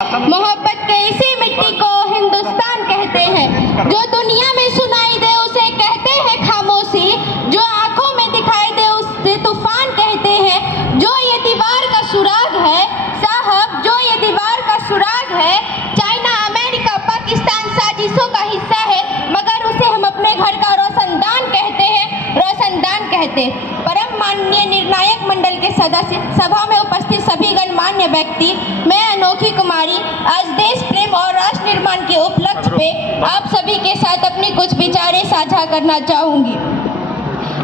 मोहब्बत के इसी मिट्टी को हिंदुस्तान कहते हैं। जो दुनिया में सुनाई दे उसे कहते हैं खामोशी, जो आंखों में दिखाई दे उसे तूफान कहते हैं। जो ये दीवार का सुराग है साहब, जो ये दीवार का सुराग है, चाइना अमेरिका पाकिस्तान साजिशों का हिस्सा है, मगर उसे हम अपने घर का रोशनदान कहते हैं, रोशनदान कहते हैं। परम माननीय निर्णायक मंडल के सदस्य, सभा में उपस्थित सभी गणमान्य व्यक्ति, मैं अनोखी कुमारी आज देश प्रेम और राष्ट्र निर्माण के उपलक्ष्य पे आप सभी के साथ अपनी कुछ विचारें साझा करना चाहूंगी।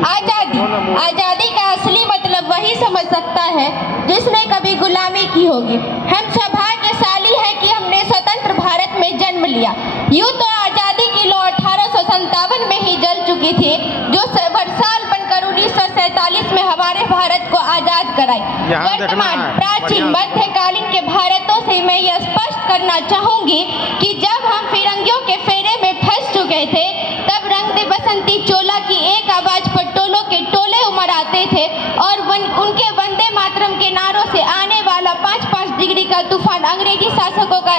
आज़ादी का असली मतलब वही समझ सकता है जिसने कभी गुलामी की होगी। हम सौभाग्यशाली हैं कि हमने स्वतंत्र भारत में जन्म लिया। यूँ तो आज़ादी की लौ 1857 में ही जल चुकी थी, जो वर्षाल बनकर 1947 में हमारे भारत को आज़ाद कराई। वर्तमान प्राचीन मध्यकालीन के भारतों से मैं यह स्पष्ट करना चाहूँगी कि जब हम फिरंगियों के फेरे में फंस चुके थे, तब रंग दे बसंती चोला की एक आवाज़ पर टोलों के टोले उमड़ आते थे और उनके वंदे मातरम के नारों से आने वाला 5-5 डिग्री का तूफान अंग्रेजी शासकों का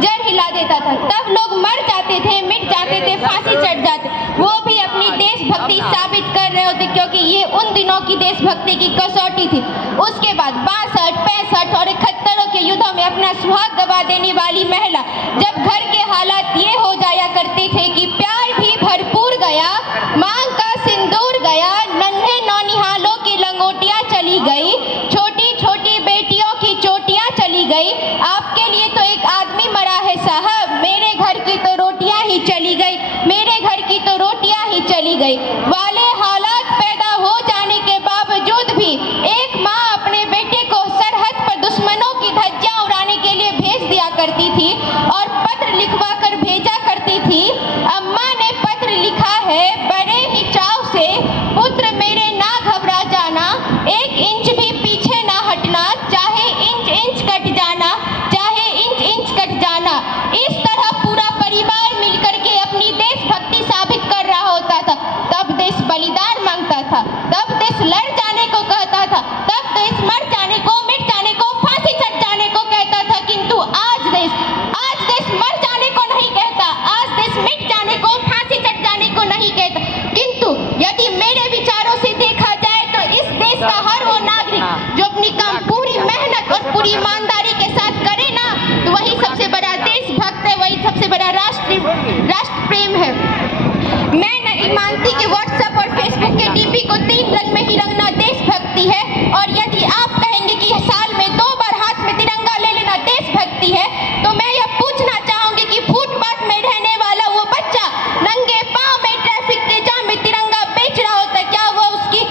जड़ हिला देता था। तब लोग मर जाते थे, मिट जाते थे, फांसी चढ़ जाते, वो भी अपनी देशभक्ति साबित कर रहे होते, क्योंकि ये उन दिनों की देशभक्ति की कसौटी थी। उसके बाद 62, 65 और 71 के युद्धों में अपना सुहाग गवा देने वाली महिला, जब घर के हालात ये हो जाया करते थे कि प्यार भी भरपूर गया, मांग का सिंदूर गया, नन्हे नौनिहालों की लंगोटियां चली गई, छोटी छोटी बेटियों की चोटियां चली गई। आपके लिए तो एक आदमी मरा है साहब, मेरे घर की तो रोटियां ही चली गई, मेरे घर की तो रोटियां ही चली गई वाले हालात पैदा हो जाने के बावजूद भी एक माँ अपने बेटे को सरहद पर दुश्मनों की धज्जियां उड़ाने के लिए भेज दिया करती थी और पत्र लिखवा कर भेजा करती थी। अम्मा ने पत्र लिखा है बड़े ही चाव से, पुत्र मेरे ना घबरा जाना, 1 इंच भी पीछे ना हटना, चाहे इंच इंच कट जाना, चाहे इंच इंच कट जाना। इस तरह पूरा परिवार मिलकर के अपनी देशभक्ति साबित कर रहा होता था। तब देश बलिदान मांगता था, तब देश लड़ जाने को कहता था, तब देश मर जाने को, मिट जाने को, फांसी चढ़ जाने को कहता था। किंतु आज देश मर जाने को नहीं कहता, आज देश मिट जाने को, फांसी चढ़ जाने को नहीं कहता। किंतु यदि मेरे विचारों से देखा जाए तो इस देश का हर वो नागरिक जो अपनी काम पूरी मेहनत और पूरी ईमानदारी के साथ करे ना, तो वही सबसे बड़ा देशभक्त है, वही सबसे बड़ा राष्ट्र प्रेम है। मैं नहीं मानती कि व्हाट्सएप और फेसबुक के डीपी को 3 रंग में ही रंगना देशभक्ति है, और यदि आप कहेंगे कि साल में 2 बार हाथ में तिरंगा ले लेना देशभक्ति है, तो मैं यह पूछना चाहूंगी कि फुटपाथ में रहने वाला वो बच्चा नंगे पांव में ट्रैफिक के जाम में तिरंगा बेच रहा होता, क्या वो उसकी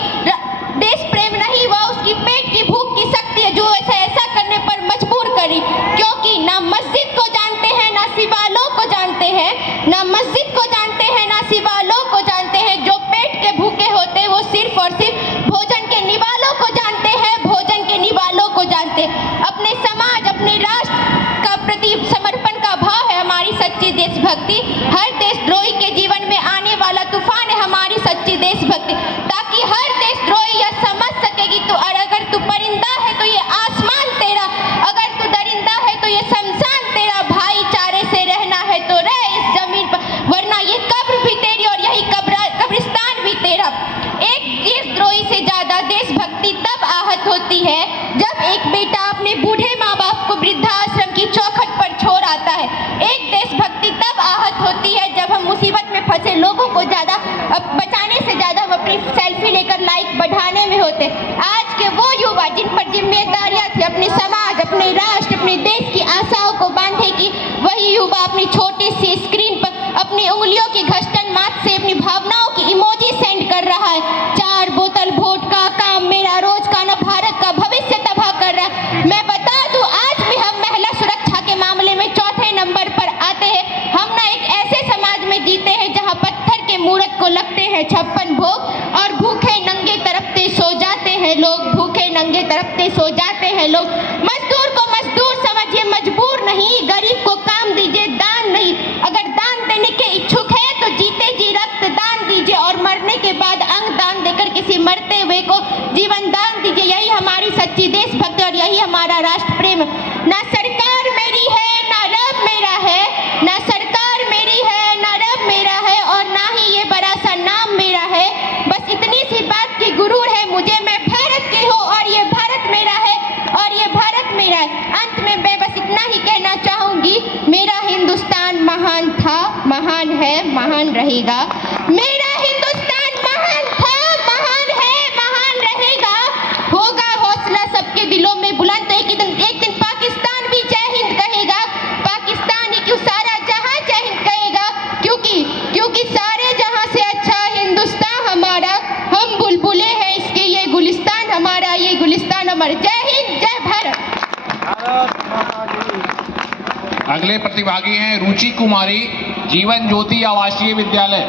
देश प्रेम नहीं, वह उसकी पेट की भूख की शक्ति है जो ऐसा करने पर मजबूर करी? क्योंकि ना मस्जिद को जानते हैं, ना शिवालयों को जानते हैं, ना मस्जिद को जानते हैं, ना शिवालयों को जानते हैं। जो पेट के भूखे होते हैं वो सिर्फ और सिर्फ भोजन के निवालों को जानते हैं, भोजन के निवालों को जानते हैं। अपने समाज, अपने राष्ट्र का प्रति समर्पण का भाव है हमारी सच्ची देशभक्ति। हर देशद्रोही के जीवन में आने वाला तूफान है हमारी सच्ची देशभक्ति, ताकि हर देशद्रोही यह समझ सके कि अगर तू परिंदा है तो ये आसमान तेरा, अगर तू दरिंदा है तो ये शमशान तेरा, भाईचारे से रहना है तो रह इस जमीन पर, वरना ये कब्र भी तेरी और यही कब्रिस्तान भी तेरा। एक देशद्रोही से ज्यादा देशभक्ति तब आहत होती है जब एक बेटा अपने बूढ़े माँ बाप को वृद्धाश्रम की चौखट पर छोड़ आता है। एक देशभक्ति तब आहत होती है जब हम मुसीबत में फंसे लोगों को ज्यादा बचाने से ज्यादा हम अपनी सेल्फी लेकर लाइक बढ़ाने में होते। आज के वो युवा जिन पर जिम्मेदारियां थी अपने समाज, अपने राष्ट्र, अपने देश की आशाओं को बांधे की, वही युवा अपनी छोटी सी स्क्रीन पर अपनी उंगलियों की घसटन मात से अपनी भावनाओं की इमोजी सेंड कर रहा है। 4 बोतल वोडका का मेरा रोज का न भारत का भविष्य तबाह कर रहा है। मैं बता दूं, आज भी हम महिला सुरक्षा के मामले में 4थे नंबर पर आते हैं। हम ना एक ऐसे समाज में जीते हैं जहां पत्थर के मूरत को लगते हैं 56 भोग और भूखे नंगे तड़पते सो जाते हैं लोग, भूखे नंगे तड़पते सो जाते हैं लोग। मजदूर को मजदूर समझिए, मजबूर नहीं, गरीब को काम दीजिए, दान नहीं। अगर दान देने के इच्छुक है तो जीते जी रक्त दान दीजिए और मरने के बाद अंग दान देकर किसी मरते हुए को जीवन दान दीजिए। यही हमारी सच्ची देशभक्ति और यही हमारा राष्ट्र प्रेम। ना सरकार मेरी है है, महान रहेगा। मेरा हिंदुस्तान महान था, महान है, महान रहेगा। होगा हौसला सबके दिलों में बुलंद, तो एक दिन पाकिस्तान भी जय हिंद कहेगा। पाकिस्तान ही क्यों, सारा जहां जय हिंद कहेगा, क्योंकि सारे जहां से अच्छा हिंदुस्तान हमारा। हम बुलबुले हैं इसके, ये गुलिस्तान हमारा, ये गुलिस्तान हमारा। जय हिंद, जय भारत। अगले प्रतिभागी हैं रुचि कुमारी, जीवन ज्योति आवासीय विद्यालय।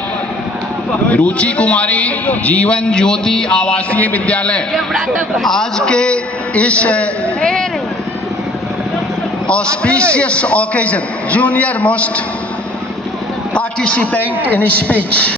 रुचि कुमारी, जीवन ज्योति आवासीय विद्यालय। आज के इस auspicious occasion, junior most participant in speech.